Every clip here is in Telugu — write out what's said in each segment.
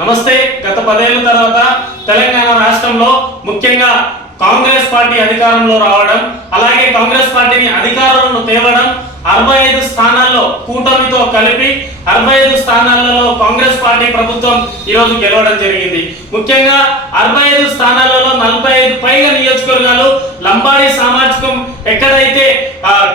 నమస్తే. గత పదేళ్ళ తర్వాత తెలంగాణ రాష్ట్రంలో ముఖ్యంగా కాంగ్రెస్ పార్టీ అధికారంలో రావడం అలాగే కాంగ్రెస్ పార్టీని అధికారంలో తేవడం అరవై ఐదు స్థానాల్లో కూటమితో కలిపి అరవై ఐదు స్థానాలలో కాంగ్రెస్ పార్టీ ప్రభుత్వం ఈరోజు గెలవడం జరిగింది. ముఖ్యంగా అరవై ఐదు స్థానాలలో నలభై ఐదు పైగా నియోజకవర్గాలు లంబాడి సామాజికం ఎక్కడైతే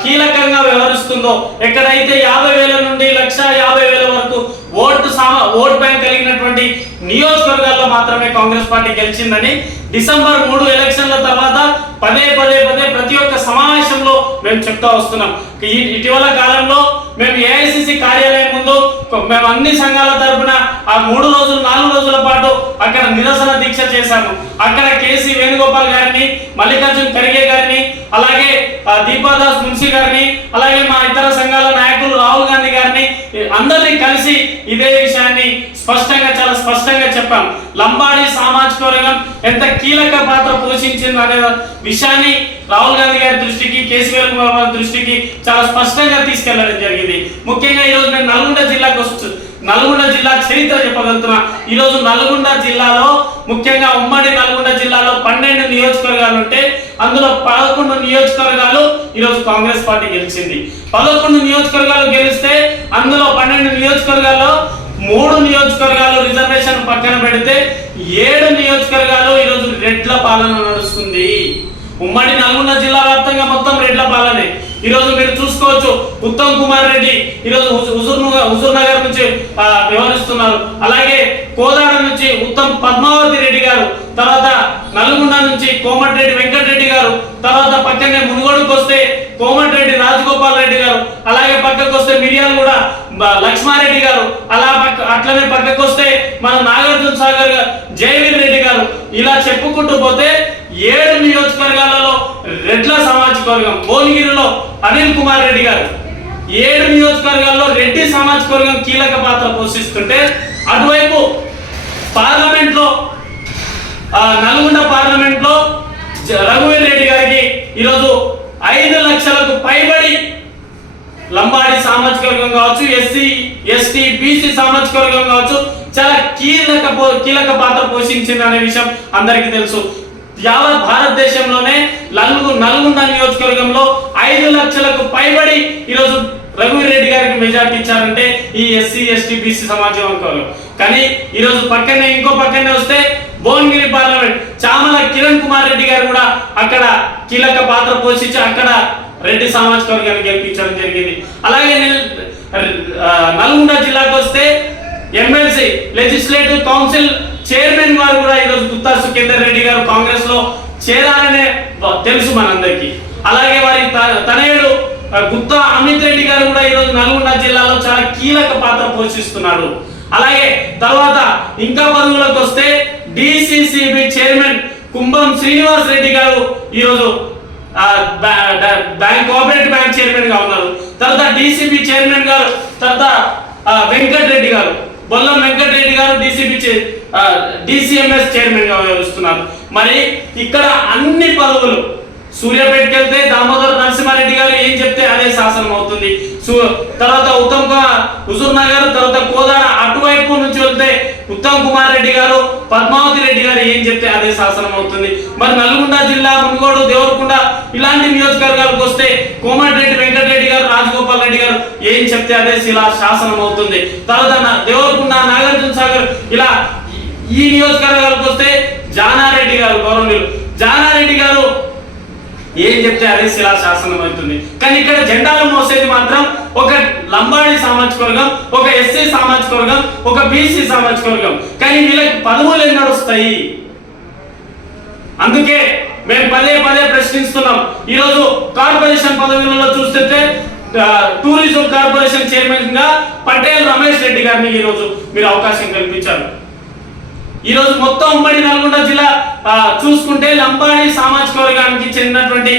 కీలకంగా వ్యవహరిస్తుందో ఎక్కడైతే యాభై వేల నుండి లక్ష యాభై వేల వరకు ఓటు సామా ఓట్ బ్యాంక్ కలిగినటువంటి నియోజకవర్గాల్లో మాత్రమే కాంగ్రెస్ పార్టీ గెలిచిందని డిసెంబర్ మూడు ఎలక్షన్ల తర్వాత పదే పదే పదే ప్రతి ఒక్క సమావేశంలో మేము చెప్తా వస్తున్నాం. ఈ- ఇటీవల కాలంలో మేము ఏఐసిసి కార్యాలయం ముందు మేము అన్ని సంఘాల తరపున ఆ మూడు రోజులు నాలుగు రోజుల పాటు అక్కడ నిరసన దీక్ష చేశాము. అక్కడ కేసీ వేణుగోపాల్ గారిని మల్లికార్జున్ ఖర్గే గారిని అలాగే దీపాదాస్ మున్షి గారిని అలాగే మా ఇతర సంఘాల నాయకులు రాహుల్ గాంధీ గారిని అందరినీ కలిసి ఇదే విషయాన్ని స్పష్టంగా చాలా స్పష్టంగా చెప్పాం. లంబాడి సామాజిక వర్గం ఎంత కీలక పాత్ర పోషించింది అనే విషయాన్ని రాహుల్ గాంధీ గారి దృష్టికి కేసీఆర్ వేణుగోపాల్ దృష్టికి చాలా స్పష్టంగా తీసుకెళ్ళడం జరిగింది. ముఖ్యంగా ఈరోజు నేను నల్గొండ జిల్లాకు వస్తు నల్గొండ జిల్లా చరిత్ర చెప్పగలుగుతున్నా. ఈరోజు నల్గొండ జిల్లాలో ముఖ్యంగా ఉమ్మడి నల్గొండ జిల్లాలో పన్నెండు నియోజకవర్గాలు ఉంటే అందులో పదకొండు నియోజకవర్గాలు ఈరోజు కాంగ్రెస్ పార్టీ గెలిచింది. పదకొండు నియోజకవర్గాలు గెలిస్తే అందులో పన్నెండు నియోజకవర్గాల్లో మూడు నియోజకవర్గాలు రిజర్వేషన్ పక్కన పెడితే ఏడు నియోజకవర్గాలు ఈరోజు రెడ్ల పాలన నడుస్తుంది. ఉమ్మడి నల్గొండ జిల్లా వ్యాప్తంగా మొత్తం రెడ్ల పాలనే. ఈరోజు మీరు చూసుకోవచ్చు ఉత్తమ్ కుమార్ రెడ్డి ఈరోజు హుజూర్ హుజూర్ నగర్ నుంచి ఆ, వ్యవహరిస్తున్నారు. అలాగే కోదాడ నుంచి ఉత్తమ్ పద్మావతి రెడ్డి గారు తర్వాత నల్గొండ నుంచి కోమటిరెడ్డి వెంకటరెడ్డి గారు తర్వాత పక్కనే మునుగోడుకు వస్తే కోమటి రెడ్డి గారు అలాగే పక్కకు వస్తే మిరియాలు కూడా లక్ష్మారెడ్డి గారు అలా పక్క అట్లనే పక్కకు వస్తే మన నాగార్జున సాగర్ గారు జయవీర్ రెడ్డి గారు ఇలా చెప్పుకుంటూ పోతే ఏడు నియోజకవర్గాలలో రెడ్ల సామాజిక వర్గం భువనగిరిలో అనిల్ కుమార్ రెడ్డి గారు. ఏడు నియోజకవర్గాల్లో రెడ్డి సామాజిక వర్గం కీలక పాత్ర పోషిస్తుంటే అటువైపు పార్లమెంట్లో నల్గొండ పార్లమెంట్లో రఘువీర్ రెడ్డి గారికి ఈరోజు ఐదు లక్షలకు పైబడి లంబాడి సామాజిక వర్గం కావచ్చు ఎస్సీ ఎస్టీ బీసీ సామాజిక వర్గం కావచ్చు చాలా కీలక కీలక పాత్ర పోషించింది అనే విషయం అందరికీ తెలుసు. యావత్ భారతదేశంలోనే నలుగు నల్గొండ నియోజకవర్గంలో ఐదు లక్షలకు పైబడి ఈరోజు రఘువీరెడ్డి గారికి మెజార్టీ ఇచ్చారంటే ఈ ఎస్సీ ఎస్టీ బీసీ సమాజం వర్గాలు. కానీ ఈరోజు పక్కనే ఇంకో పక్కనే వస్తే భువనగిరి పార్లమెంట్ చామల కిరణ్ కుమార్ రెడ్డి గారు కూడా అక్కడ కీలక పాత్ర పోషించి అక్కడ రెడ్డి సామాజిక వర్గాన్ని గెలిపించడం జరిగింది. అలాగే నల్గొండ జిల్లాకు వస్తే ఎమ్మెల్సీ లెజిస్లేటివ్ కౌన్సిల్ చైర్మన్ వారు కూడా ఈరోజు గుత్తా సుఖేందర్ రెడ్డి గారు కాంగ్రెస్లో చేరాలనే తెలుసు మనందరికీ. అలాగే వారి త- తనయుడు గుత్తా అమిత్ రెడ్డి గారు కూడా ఈరోజు నల్గొండ జిల్లాలో చాలా కీలక పాత్ర పోషిస్తున్నాడు. అలాగే తర్వాత ఇంకా పదవులకు వస్తే డిసిసిబి చైర్మన్ కుంభం శ్రీనివాస్ రెడ్డి గారు ఈరోజు బ్యాంక్ కోఆపరేటివ్ బ్యాంక్ చైర్మన్గా ఉన్నారు. తర్వాత డిసిబి చైర్మన్ గారు తర్వాత వెంకట్ రెడ్డి గారు. బొల్లం వెంకట్ రెడ్డి గారు డిసిబి డిసిఎంఎస్ చైర్మన్గా వ్యవహరిస్తున్నారు. మరి ఇక్కడ అన్ని పదవులు సూర్యాపేటకి వెళ్తే దామోదర్ నరసింహారెడ్డి గారు ఏం చెప్తే అదే శాసనం అవుతుంది. తర్వాత ఉత్తమ్ కుమార్ హుజూర్ నగర్ తర్వాత కోదాడ అటువైపు నుంచి వెళ్తే ఉత్తమ్ కుమార్ రెడ్డి గారు పద్మావతి రెడ్డి గారు ఏం చెప్తే అదే శాసనం అవుతుంది. మరి నల్గొండ జిల్లా మునుగోడు దేవరకొండ ఇలాంటి నియోజకవర్గాలకు వస్తే కోమటిరెడ్డి వెంకటరెడ్డి గారు రాజగోపాల్ రెడ్డి గారు ఏం చెప్తే అదే శిలా శాసనం అవుతుంది. తర్వాత దేవరకొండ నాగార్జున సాగర్ ఇలా ఈ నియోజకవర్గాలకు వస్తే జానారెడ్డి గారు గౌరవనీయులు. జానారెడ్డి గారు ఏం చెప్తే అదే శిలా శాసనం అవుతుంది. కానీ ఇక్కడ జెండాలు మోసేది మాత్రం ఒక లంబాడి సామాజిక వర్గం ఒక ఎస్సీ సామాజిక వర్గం ఒక బీసీ సామాజిక వర్గం. కానీ వీళ్ళకి పదవులు ఎన్ని నడుస్తాయి? అందుకే మేము పదే పదే ప్రశ్నిస్తున్నాం. ఈరోజు కార్పొరేషన్ పదవులలో చూస్తే టూరిజం కార్పొరేషన్ చైర్మన్గా పటేల్ రమేష్ రెడ్డి గారిని ఈరోజు మీరు అవకాశం కల్పించారు. ఈరోజు మొత్తం ఉమ్మడి నల్గొండ జిల్లా చూసుకుంటే లంబాడి సామాజిక వర్గానికి చెందినటువంటి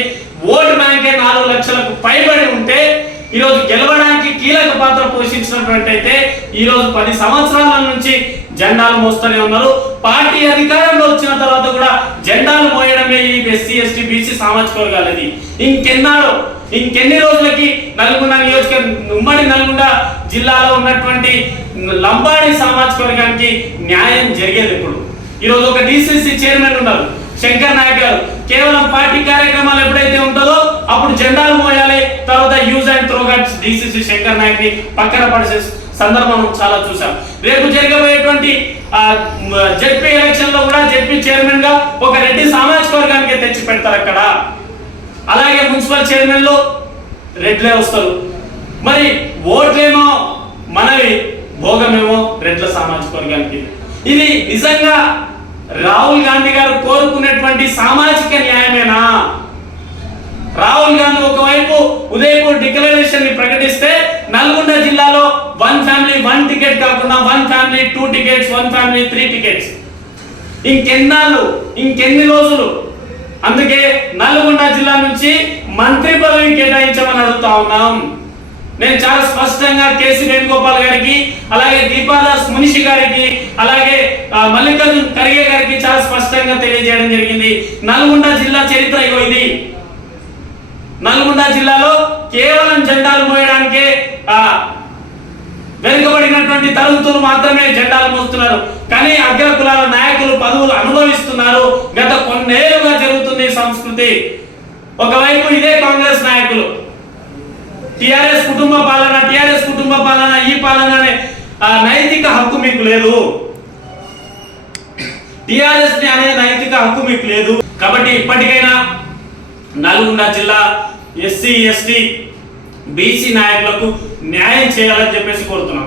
ఓటు బ్యాంకే నాలుగు లక్షలకు పైబడి ఉంటే ఈరోజు గెలవడానికి కీలక పాత్ర పోషించినటువంటి అయితే ఈ రోజు పది సంవత్సరాల నుంచి జెండాలు మోస్తూనే ఉన్నారు. పార్టీ అధికారంలో వచ్చిన తర్వాత కూడా జెండాలు మోయడమే ఈ ఎస్సీ ఎస్టీ బీసీ సామాజిక వర్గాలది. ఇంకెన్నాడు ఇంకెన్ని రోజులకి నల్గొండ నియోజక ఉమ్మడి నల్గొండ జిల్లాలో ఉన్నటువంటి లంబాడి సామాజిక వర్గానికి న్యాయం జరిగేది ఇప్పుడు. ఈరోజు ఒక డిసిసి చైర్మన్ ఉన్నారు శంకర్ నాయక్ గారు. కేవలం పార్టీ కార్యక్రమాలు ఎప్పుడైతే ఉంటుందో అప్పుడు జెండాలు మోయాలి తర్వాత యూజ్ అండ్ త్రో గట్స్ డిసిసి శంకర్ నాయక్ని పక్కన పడిసే సందర్భం చాలా చూసాం రేపు జరగబోయేటువంటి జెడ్పీ ఎలక్షన్లో కూడా జెడ్పీ చైర్మన్గా ఒక రెడ్డి సామాజిక వర్గానికి తెచ్చి పెడతారు అక్కడ. అలాగే మున్సిపల్ చైర్మన్లో రెడ్లే వస్తారు. మరి ఓట్లేమో మనవి భోగమేమో రెడ్ల సామాజిక వర్గానికి. ఇది నిజంగా రాహుల్ గాంధీ గారు కోరుకునేటువంటి సామాజిక న్యాయమేనా? రాహుల్ గాంధీ ఒకవైపు ఉదయపూర్ డిక్లరేషన్ని ప్రకటిస్తే నల్గొండ జిల్లాలో వన్ ఫ్యామిలీ వన్ టికెట్ కాకుండా one family two tickets one family three tickets. ఇంకెన్నాళ్ళు ఇంకెన్ని రోజులు? అందుకే నల్గొండ జిల్లా నుంచి మంత్రి పదవి కేటాయించమని అడుగుతా ఉన్నాం. నేను చాలా స్పష్టంగా కేసీ వేణుగోపాల్ గారికి అలాగే దీపాదాస్ మునిషి గారికి అలాగే మల్లికార్జున్ ఖర్గే గారికి చాలా స్పష్టంగా తెలియజేయడం జరిగింది. నల్గొండ జిల్లా చరిత్ర ఇది. నల్గొండ జిల్లాలో కేవలం జెండాలు మోయడానికే వెనుకబడినటువంటి తరగతులు మాత్రమే జెండాలు మోస్తున్నారు. కానీ అగ్ర కులాల నాయకులు పదవులు అనుభవిస్తున్నారు. గత కొన్నేళ్ళుగా జరుగుతుంది సంస్కృతి. ఒకవైపు ఇదే కాంగ్రెస్ నాయకులు. టిఆర్ఎస్ కుటుంబ పాలన టిఆర్ఎస్ కుటుంబ పాలన ఈ పాలన అనే ఆ నైతిక హక్కు మీకు లేదు. టిఆర్ఎస్ అనే నైతిక హక్కు మీకు లేదు. కాబట్టి ఇప్పటికైనా నల్గొండ జిల్లా ఎస్సీ ఎస్టీ బీసీ నాయకులకు న్యాయం చేయాలని చెప్పేసి కోరుతున్నాం.